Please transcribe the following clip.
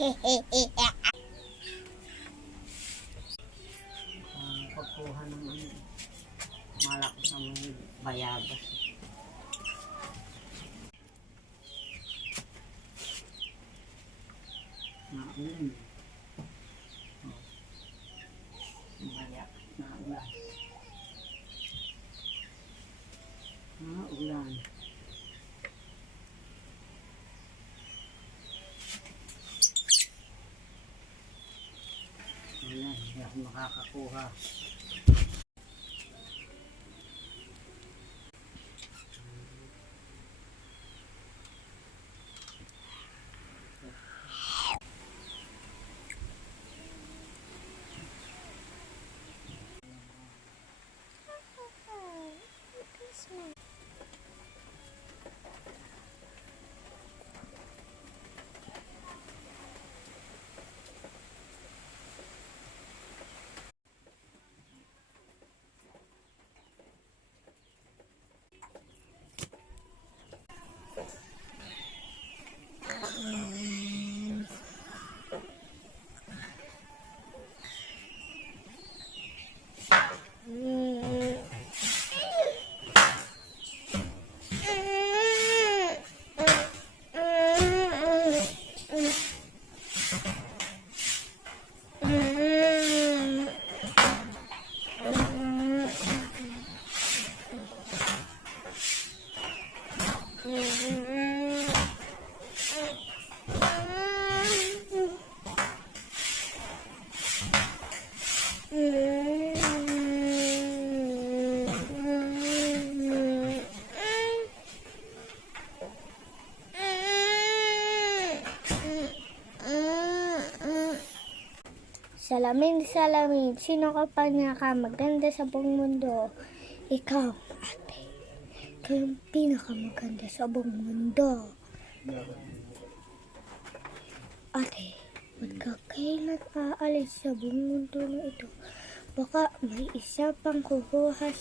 Pagkuha ng malaki sa mga bayabas. Naulan. Bayak. Naulan. Naulan. Wala, hindi ako makakakuha. Salamin, salamin, sino ka pa niya ka maganda sa buong mundo? Ikaw, ate. Ikaw yung pinakamaganda sa buong mundo. Ate, huwag ka kailan aalis sa buong mundo na ito. Baka may isa pang kukuha